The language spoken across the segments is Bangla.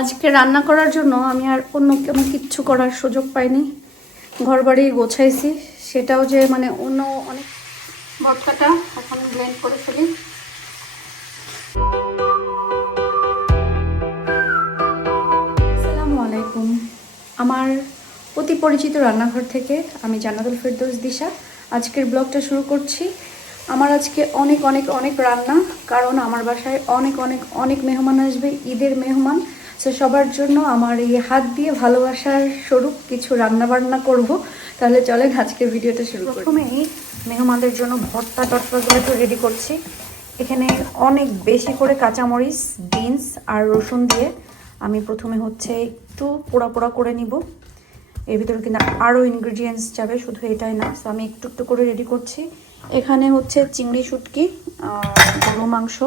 আজকে রান্না করার জন্য আমি আর অন্য কোনো কিচ্ছু করার সুযোগ পাইনি। ঘরবাড়ি গোছাইছি, সেটাও যে মানে অন্য অনেক। ভর্তাটা এখন ব্লেন্ড করে ফেলি। আসসালামু আলাইকুম। আমার অতি পরিচিত রান্নাঘর থেকে আমি জান্নাতুল ফেরদৌস দিশা আজকের ব্লগটা শুরু করছি। আমার আজকে অনেক অনেক অনেক রান্না, কারণ আমার বাসায় অনেক অনেক অনেক মেহমান আসবে, ঈদের মেহমান। সো সবার জন্য আমার এই হাত দিয়ে ভালোবাসার স্বরূপ কিছু রান্না বান্না করব। তাহলে চলেন আজকের ভিডিওটা শুরু করি। প্রথমেই মেহমানদের জন্য ভর্তা টর্তাগুলো একটু রেডি করছি। এখানে অনেক বেশি করে কাঁচামরিচ, বিনস আর রসুন দিয়ে আমি প্রথমে হচ্ছে একটু পোড়া পোড়া করে নিব। এর ভিতরে কিন্তু আরও ইনগ্রিডিয়েন্টস যাবে, শুধু এটাই না। সো আমি একটু একটু করে রেডি করছি। এখানে হচ্ছে চিংড়ি শুটকি, গরু মাংস,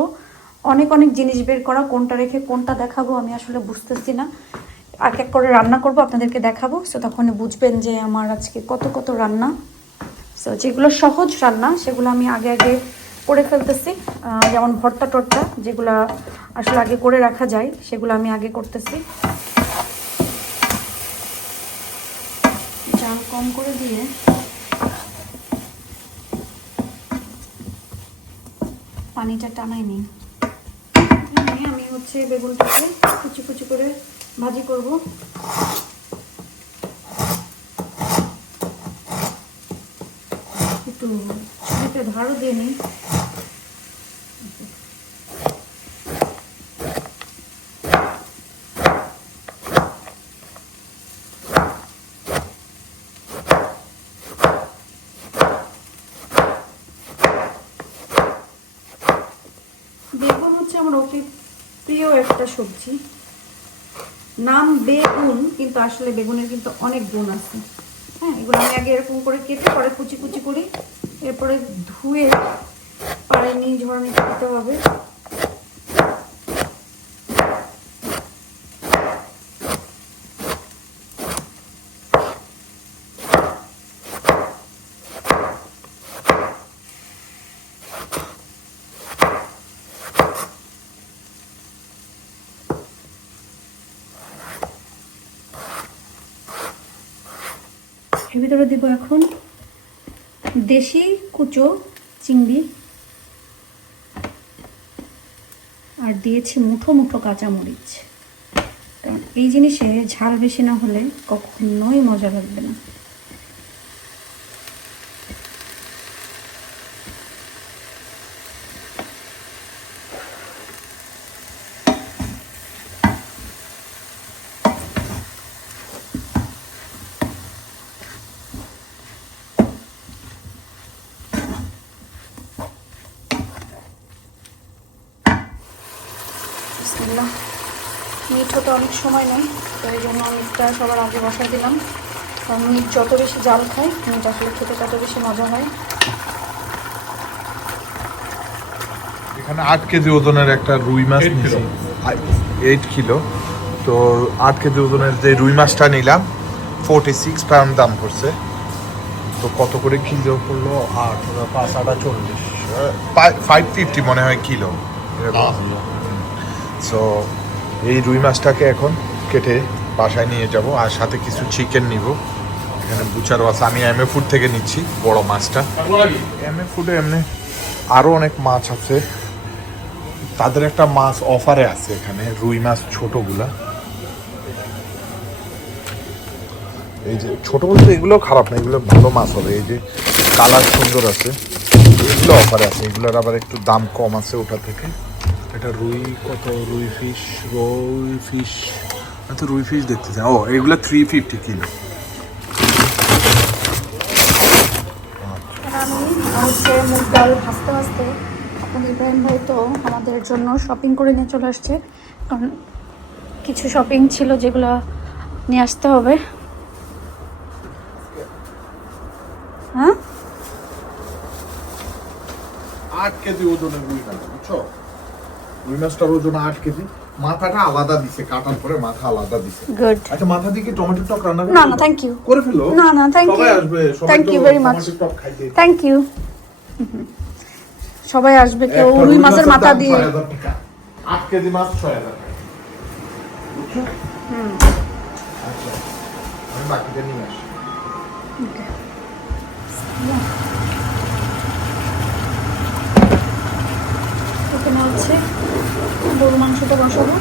অনেক অনেক জিনিস বের করা। কোনটা রেখে কোনটা দেখাবো আমি আসলে বুঝতেছি না। এক এক করে রান্না করব, আপনাদেরকে দেখাবো। সো তখন বুঝবেন যে আমার আজকে কত কত রান্না। সো যেগুলো সহজ রান্না সেগুলো আমি আগে আগে করে ফেলতেছি। যেমন ভর্তা টর্তা যেগুলো আসলে আগে করে রাখা যায়, সেগুলো আমি আগে করতেছি। জাল কম করে দিয়ে পানিটা টানাই নিই। আমি হচ্ছে বেগুনটাকে কুচি কুচি করে ভাজি করব। একটু ছুরিতে ধারও দিয়ে নিই। বেগুন হচ্ছে আমার অতি প্রিয় একটা সবজি। নাম বেগুন, কিন্তু আসলে বেগুনের কিন্তু অনেক গুণ আছে। হ্যাঁ, এগুলো আমি আগে এরকম করে কেটে পরে কুচি কুচি করি, এরপরে ধুয়ে পানি ঝরানি দিতে হবে। এর ভিতরে দিব এখন দেশি কুচো চিংড়ি, আর দিয়েছি মুঠো মুঠো কাঁচামরিচ। কারণ এই জিনিসে ঝাল বেশি না হলে কখনোই মজা লাগবে না। মিট হতে অনেক সময় নেই, তাই জন্য মিটটা সবার আগে বসাই দিলাম। কারণ মিট যত বেশি জাল খায়, মিট আসলে খেতে তত বেশি মজা হয়। এখানে 8 কেজি ওজনের একটা রুই মাছ নিয়েছি, 8 কিলো। তো 8 কেজি ওজনের যে রুই মাছটা নিলাম 46 পাউন্ড দাম পড়ছে। তো কত করে কিলো পড়লো? 550 মনে হয় কিলো। সো এই রুই মাছটাকে এখন কেটে বাসায় নিয়ে যাব, আর সাথে কিছু চিকেন নিব। এখানে বুচারও আছে, আমি এমএ ফুড থেকে নিচ্ছি বড় মাছটা। এমএ ফুডে এমনি আরও অনেক মাছ আছে, তাদের একটা মাছ অফারে আছে এখানে, রুই মাছ ছোটগুলা। এই যে ছোট বলতে এগুলো খারাপ না, এগুলো ভালো মাছ হবে। এই যে কালার সুন্দর আছে, এগুলো অফারে আছে। এগুলোর আবার একটু দাম কম আছে ওটা থেকে। এটা রুই কত? রুই ফিশ তো রুই ফিশ দেখতে চাই। ও, এগুলো 350 কিলো। আমি হচ্ছে মুগ ডাল ভাজতে ভাজতে আপনাদের ইব্রাহিম ভাই তো আমাদের জন্য শপিং করে নিয়ে চলে আসছে। কারণ কিছু শপিং ছিল যেগুলো নিয়ে আসতে হবে। হ্যাঁ, 8 কেজি ওজনের রুই মাছ, বুঝছো? রুই মাছটার ওজন 8 কেজি। মাথাটা আলাদা দিছে, কাটার পরে মাথা আলাদা দিছে। গুড। আচ্ছা, মাথা দিয়ে কি টমেটো টক রান্না করবে? না না, থ্যাংক ইউ। করে ফেলো। না না, থ্যাংক ইউ। সবাই আসবে, সবাই thank you very much. Tomato টক খাইতে। Thank you. সবাই আসবে, কেউ রুই মাছের মাথা দিয়ে। 8 কেজি মাছ 6000 টাকা। বুঝছো? হুম। আচ্ছা, আমি বাকিটা নিয়ে আসি। ওকে। ওখানে হচ্ছে গরু মাংসটা বসাবো,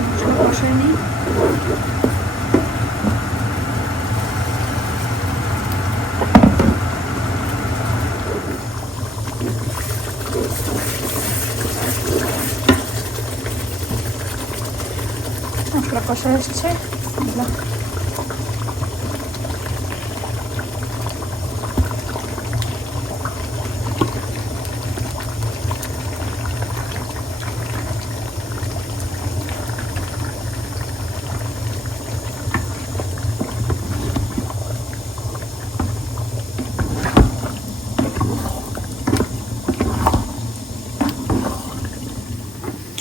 মাংসটা বসায় নিই। মশলা কষা আসছে,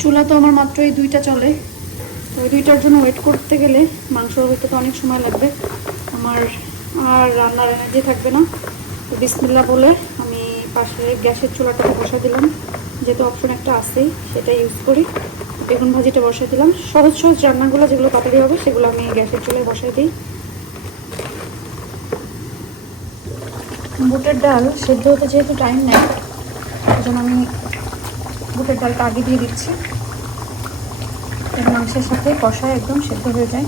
চুলা তো আমার মাত্র এই দুইটা চলে, তো ওই দুইটার জন্য ওয়েট করতে গেলে মাংস হইতে তো অনেক সময় লাগবে, আমার আর রান্নার এনার্জি থাকবে না। তো বিসমিল্লাহ বলে আমি পাশে গ্যাসের চুলাটা বসা দিলাম, যেহেতু অপশন একটা আছেই সেটা ইউজ করি। বেগুন ভাজিটা বসাই দিলাম। সহজ সহজ রান্নাগুলো যেগুলো তাড়াতাড়ি হবে সেগুলো আমি গ্যাসের চুলায় বসাই দিই। বুটের ডাল সেদ্ধ হতে যেহেতু টাইম নেয়, এই জন্য আমি বুটের ডালটা আগে দিয়ে দিচ্ছি, মাংসের সাথে কষায় একদম সেদ্ধ হয়ে যায়।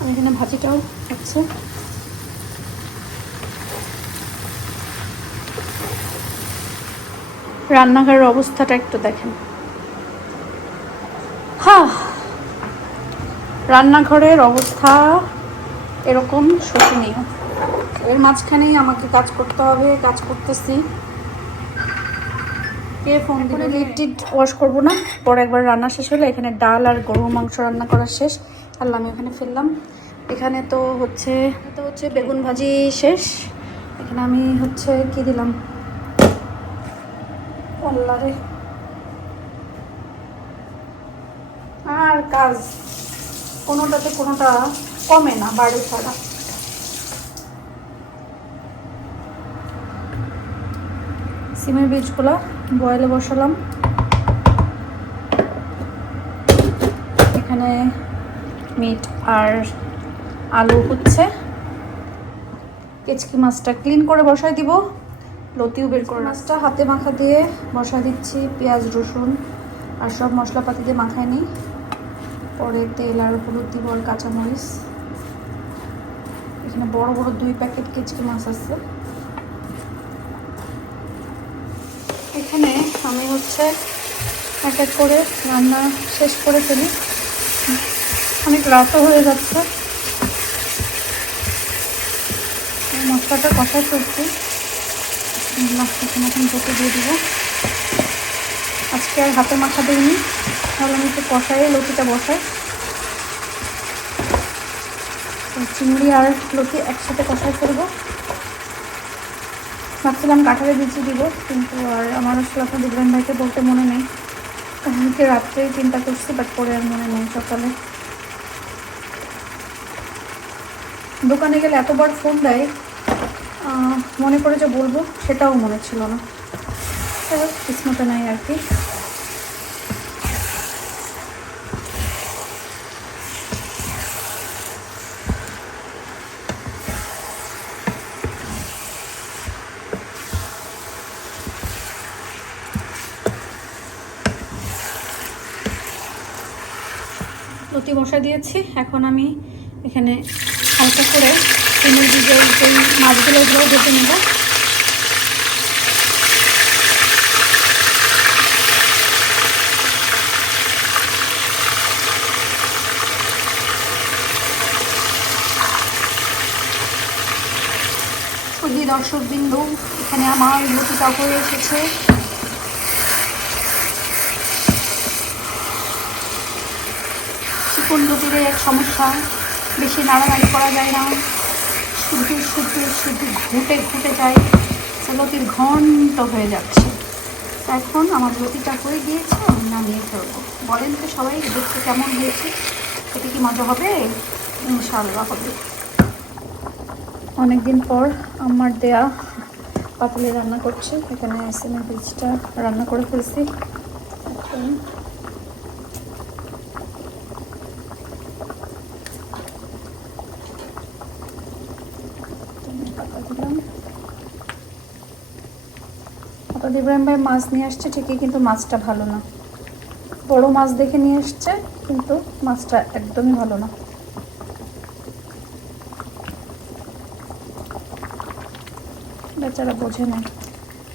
আর এখানে ভাজিটাও হচ্ছে। রান্নাঘরের অবস্থাটা একটু দেখেন। রান্নাঘরের অবস্থা এরকম শোচনীয়। এর মাঝখানেই আমাকে কাজ করতে হবে, কাজ করতেছি। কে ফোন করে লিড টিড ওয়াশ করবো না, পরে একবার রান্না শেষ হলে এখানে ডাল আর গরুর মাংস রান্না করা শেষ। আল্লাহ, আমি ওখানে ফেললাম। এখানে তো হচ্ছে বেগুন ভাজি শেষ। এখানে আমি হচ্ছে কি দিলাম, আল্লাহরে, আর কাজ কোনোটাতে কোনোটা কমে না, বাড়ি ছাড়া। সিমের বীজগুলো বয়েলে বসালাম। এখানে মিট আর আলু হচ্ছে। কেচকি মাছটা ক্লিন করে বসাই দিব, লতিও বের করে। মাছটা হাতে মাখা দিয়ে বসাই দিচ্ছি, পেঁয়াজ রসুন আর সব মশলাপাতি দিয়ে মাখাই নিই। পরে তেল আর হলুদ দিব আর কাঁচামরিচ। এখানে বড় বড় 2 প্যাকেট কেচকি মাছ আছে। এখানে আমি হচ্ছে এক এক করে রান্না শেষ করে ফেলি, অনেক রাতও হয়ে যাচ্ছে। মশলাটা কষাই ফেলছি, এখন ঢেকে দিয়ে দিব। আজকে আর হাতে মাখা দিইনি, তাহলে আমি একটু কষাই লতিটা বসাই। চিংড়ি আর লতি একসাথে কষাই ফেলবো। ভাবছিলাম কাঁঠালে বিচি দিব, কিন্তু আর আমার আসলে আপনার ইব্রাহিম ভাইকে বলতে মনে নেই। কালকে রাত্রেই চিন্তা করছি, বাট পরে আর মনে নেই। সকালে দোকানে গেলে এতবার ফোন দেয়, মনে করে যে বলবো সেটাও মনে ছিল না। কিসমতে নাই আর কি। লতি বসা দিয়েছি। এখন আমি এখানে হালকা করে চিংড়ি বীজের যেই মাছগুলো ওগুলো ভেজে নেব। শুধু দর্শকবৃন্দ, এখানে আমার লতিটা হয়ে এসেছে। চিকন লতির এক সমস্যা, বেশি নাড়ানাড়ি করা যায় না, শুধু শুধু শুধু ঘুটে ঘুটে যায়, লতির ঘন্ট হয়ে যাচ্ছে। এখন আমার লতিটা হয়ে গিয়েছে, আমি নামিয়ে ফেলবো। বলেন তো সবাই, দেখতে কেমন হয়েছে? এটা কি মজা হবে? ইনশাআল্লাহ হবে। অনেকদিন পর আমার দেয়া পাতালি রান্না করছি। এখানে সিমের বীজটা রান্না করে ফেলছি। এখন পাতা দিলাম। হঠাৎ ইব্রাহিম ভাই মাছ নিয়ে আসছে ঠিকই, কিন্তু মাছটা ভালো না। বড় মাছ দেখে নিয়ে আসছে, কিন্তু মাছটা একদমই ভালো না। বেচারা বোঝে না।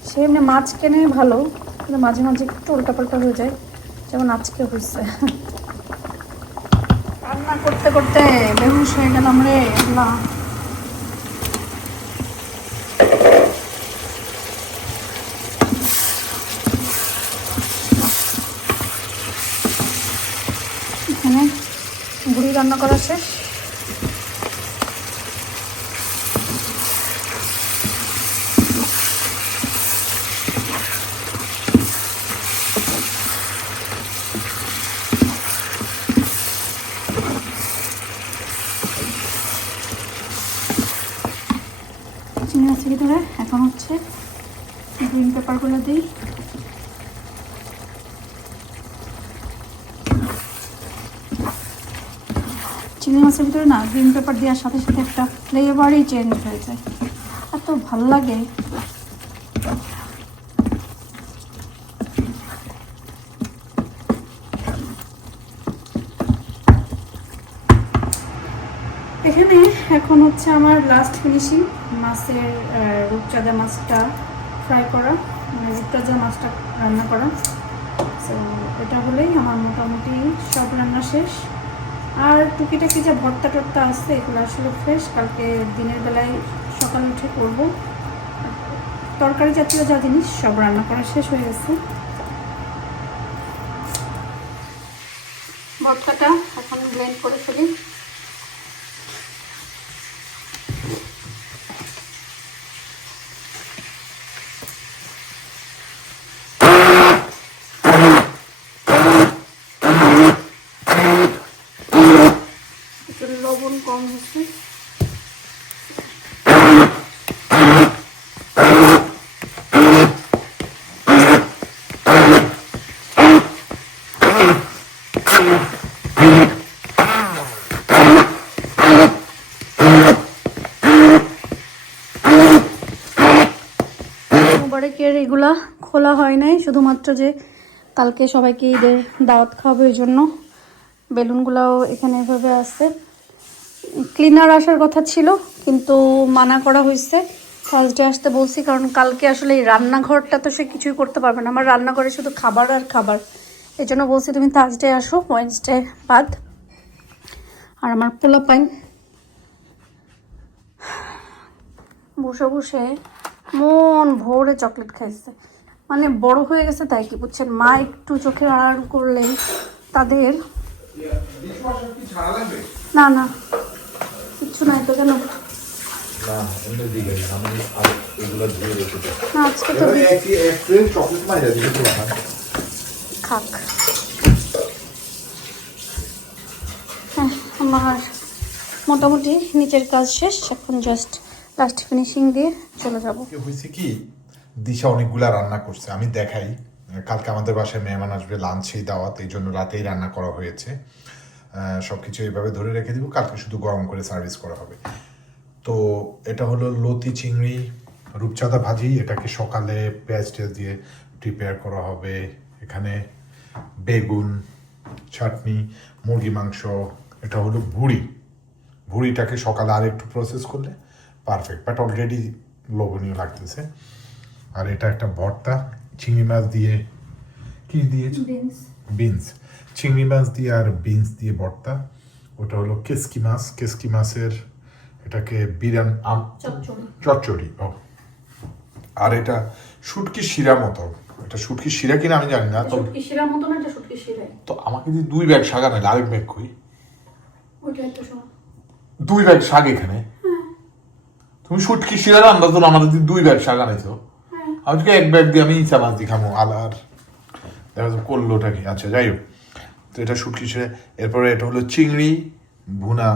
সে এমনি মাছ কেনে ভালো, কিন্তু মাঝে মাঝে একটু উল্টাপাল্টা হয়ে যায়, যেমন আজকে হয়েছে। রান্না করতে করতে বেহুশ হয়ে গেলাম রে আল্লাহ। এখানে বুড়ি রান্না করা শেষ। চিংড়ি মাছের ভিতরে এখন হচ্ছে গ্রিন পেপারগুলো দিই। চিংড়ি মাছের ভিতরে না গ্রিন পেপার দেওয়ার সাথে সাথে একটা ফ্লেভারই চেঞ্জ হয়ে যায়, এত ভালো লাগে। এখানে এখন হচ্ছে আমার লাস্ট ফিনিশিং, মাছের রূপচাঁদা মাছটা ফ্রাই করা, মানে রূপচাঁদা মাছটা রান্না করা। সো এটা হলেই আমার মোটামুটি সব রান্না শেষ। আর টুকিটাকি যে ভর্তা টর্তা আছে এগুলো আসলে ফ্রেশ, কালকে দিনের বেলায় সকালে উঠে করব। তরকারি জাতীয় যা জিনিস সব রান্না করা শেষ হয়ে গেছে। ভর্তাটা এখন ব্লেন্ড করে ফেলি। লবণ কম হচ্ছে। মুবারকের এগুলা খোলা হয় নাই, শুধুমাত্র যে কালকে সবাইকে ঈদের দাওয়াত খাওয়াবে ওই জন্য বেলুনগুলাও এখানে এভাবে আছে। ক্লিনার আসার কথা ছিল, কিন্তু মানা করা হয়েছে। থার্সডে আসতে বলছি, কারণ কালকে আসলে এই রান্নাঘরটা তো সে কিছুই করতে পারবে না। আমার রান্নাঘরে শুধু খাবার আর খাবার, এই জন্য বলছি তুমি থার্সডে আসো, ওয়েডনেসডে বাদ। আর আমার পোলা পাইন বসে বসে মন ভরে চকলেট খাইছে, মানে বড় হয়ে গেছে তাই কি বুঝছেন। মা একটু চোখের আড়াল করলেই তাদের না না কিচ্ছু নাই তো। কেন না আজকে তো খাক। হ্যাঁ আমার মোটামুটি নিচের কাজ শেষ, এখন জাস্ট লাস্ট ফিনিশিং দিয়ে চলে যাব। হয়েছে কি, দিশা অনেকগুলা রান্না করছে, আমি দেখাই। কালকে আমাদের বাসায় মেহমান আসবে, লাঞ্চেই দাওয়াত, এই জন্য রাতেই রান্না করা হয়েছে। সবকিছু এইভাবে ধরে রেখে দিব, কালকে শুধু গরম করে সার্ভিস করা হবে। তো এটা হলো লতি চিংড়ি রূপচাঁদা ভাজি, এটাকে সকালে পেঁয়াজ টেয়াজ দিয়ে প্রিপেয়ার করা হবে। এখানে বেগুন, চাটনি, মুরগি মাংস। এটা হলো ভুড়িটাকে সকালে আর একটু প্রসেস করলে পারফেক্ট, বাট অলরেডি লোভনীয় লাগতেছে। আর এটা একটা ভর্তা চিংড়ি মাছ দিয়ে, কি দিয়েছে, বিনস, চিংড়ি মাছ দিয়ে আর বিনস দিয়ে ভর্তা। ওটা হলো কেসকি মাছের এটাকে চচ্চড়ি। ও, আর এটা শুটকি শিরা মতো। এটা শুটকি শিরা কিনা আমি জানি না, তো শুটকি শিরা মতো না, এটা শুটকি শিরা। তো আমাকে দিয়ে 2 ব্যাগ শাক আনাইলে, আরেক ব্যাগ কই? ওইটা একটা শোনা 2 ব্যাগ শাক এখানে। তুমি শুটকি শিরার আন্দাজ হলো আমাদের দিয়ে 2 ব্যাগ শাক আনাইছো। আজকে 1 ব্যাগ দিয়ে আমি ইচ্ছা মাছ দিয়ে খামো। আলার দেখা যাচ্ছে করলোটা কি। আচ্ছা যাই হোক, তো এটা শুটকি শিরা। এরপরে এটা হলো চিংড়ি ভুনা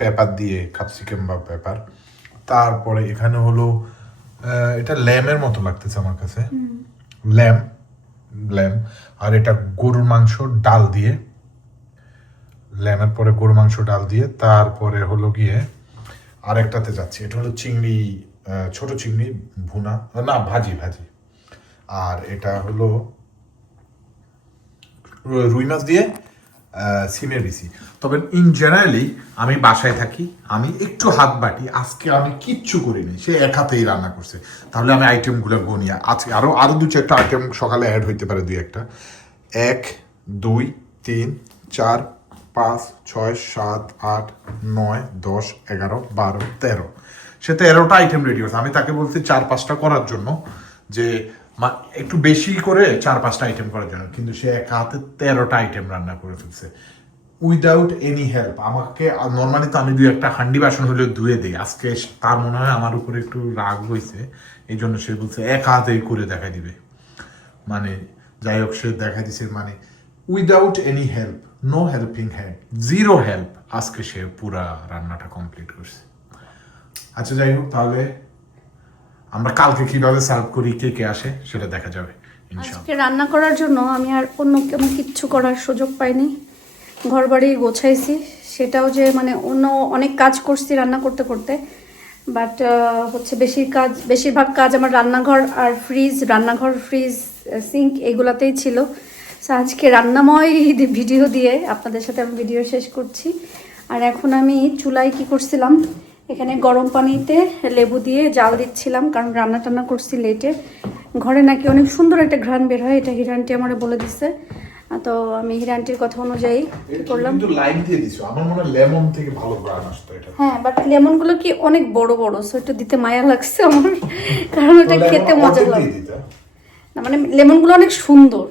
পেপার দিয়ে, ক্যাপসিকাম বা পেপার। তারপরে এখানে হলো এটা ল্যামের মতো লাগতেছে আমার কাছে, ল্যাম ল্যাম। আর এটা গরুর মাংস ডাল দিয়ে, ল্যামের পরে গরুর মাংস ডাল দিয়ে, তারপরে হলো গিয়ে আরেকটাতে যাচ্ছে, এটা হলো চিংড়ি, ছোট চিংড়ি ভুনা, না ভাজি ভাজি। আর এটা হলো রুই মাছ দিয়ে সিমের বিসি। তবে ইন জেনারেলি আমি বাসায় থাকি, আমি একটু হাত বাটি, আজকে আমি কিচ্ছু করিনি, সে এক হাতেই রান্না করছে। তাহলে আমি আইটেমগুলো গনি, আজকে আরো দু চারটা আইটেম সকালে অ্যাড হইতে পারে, 2-1টা। 1 2 3 4 5 6 7 8 9 10 11 12 13, সে 13টা আইটেম রেডি হচ্ছে। আমি তাকে বলছি 4-5টা করার জন্য, যে একটু বেশি করে 4-5টা আইটেম করার জন্য, কিন্তু সে এক হাতে 13টা আইটেম রান্না করে ফেলছে উইদাউট এনি হেল্প। আমাকে নর্মালি তো আমি 2-1টা হান্ডি বাসন হলেও ধুয়ে দিই, আজকে তার মনে হয় আমার উপরে একটু রাগ হয়েছে, এই জন্য সে বলছে এক হাতেই করে দেখা দিবে। মানে যাই হোক, সে দেখা দিছে, মানে without any help, no helping hand, zero help, আজকে সে পুরা রান্নাটা কমপ্লিট করছে। আচ্ছা যাই হোক, তাহলে আমরা কালকে কিভাবে সার্ভ করি, কে কে আসে সেটা দেখা যাবে ইনশাআল্লাহ। আজকে রান্না করার জন্য আমি আর অন্য কোনো কিচ্ছু করার সুযোগ পাইনি, ঘর বাড়ি গোছাইছি, সেটাও যে মানে অন্য অনেক কাজ করছি রান্না করতে করতে, বাট হচ্ছে বেশিরভাগ কাজ আমার রান্নাঘর আর ফ্রিজ, রান্নাঘর ফ্রিজ সিঙ্ক এগুলাতেই ছিল। সো আজকে রান্নাময় ভিডিও দিয়ে আপনাদের সাথে আমি ভিডিও শেষ করছি। আর এখন আমি চুলায় কি করছিলাম, এখানে গরম পানিতে লেবু দিয়ে জাল দিচ্ছিলাম, কারণ রান্না টান্না করছি লেটে। ঘরে নাকি অনেক সুন্দর একটা ঘ্রাণ বের হয়, এটা হিরান্টি আমারে বলে দিচ্ছে। তো আমি হিরান্টির কথা অনুযায়ী করলাম। কিন্তু লাইম দিয়ে দিছো, আমার মনে হয় লেমন থেকে ভালো ঘ্রাণ আসতো এটা। হ্যাঁ, বাট লেমনগুলো কি অনেক বড় বড়, সো একটু দিতে মায়া লাগছে আমার, কারণ ওটা খেতে মজা লাগে না, মানে লেমনগুলো অনেক সুন্দর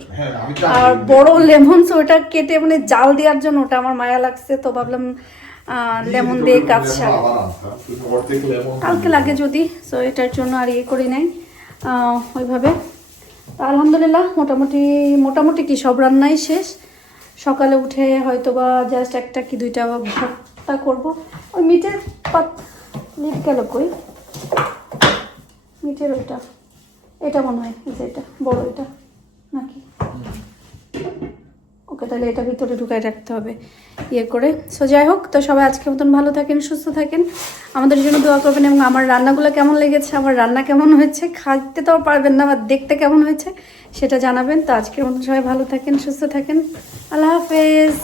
আর বড় লেমন, সো ওটা কেটে মানে জাল দেওয়ার জন্য ওটা আমার মায়া লাগছে, তো ভাবলাম লেমন দিয়ে কাজ সারি, কালকে লাগে যদি, সো এটার জন্য আর ইয়ে করি নাই ওইভাবে। আলহামদুলিল্লাহ মোটামুটি কি সব রান্নাই শেষ। সকালে উঠে হয়তো বা জাস্ট 1টা কি 2টা ভর্তা করবো। ওই মিটের লিড গেল কই, মিটের ওইটা, এটা মনে হয় এটা বড়, এটা নাকি, ওকে তাহলে এটা ভিতরে ঢুকাই রাখতে হবে ইয়ে করে। সো যাই হোক, তো সবাই আজকের মতন ভালো থাকেন, সুস্থ থাকেন, আমাদের জন্য দোয়া করবেন, এবং আমার রান্নাগুলো কেমন লেগেছে, আমার রান্না কেমন হয়েছে, খাইতে তো পারবেন না, বা দেখতে কেমন হয়েছে সেটা জানাবেন। তো আজকের মতন সবাই ভালো থাকেন, সুস্থ থাকেন, আল্লাহ হাফেজ।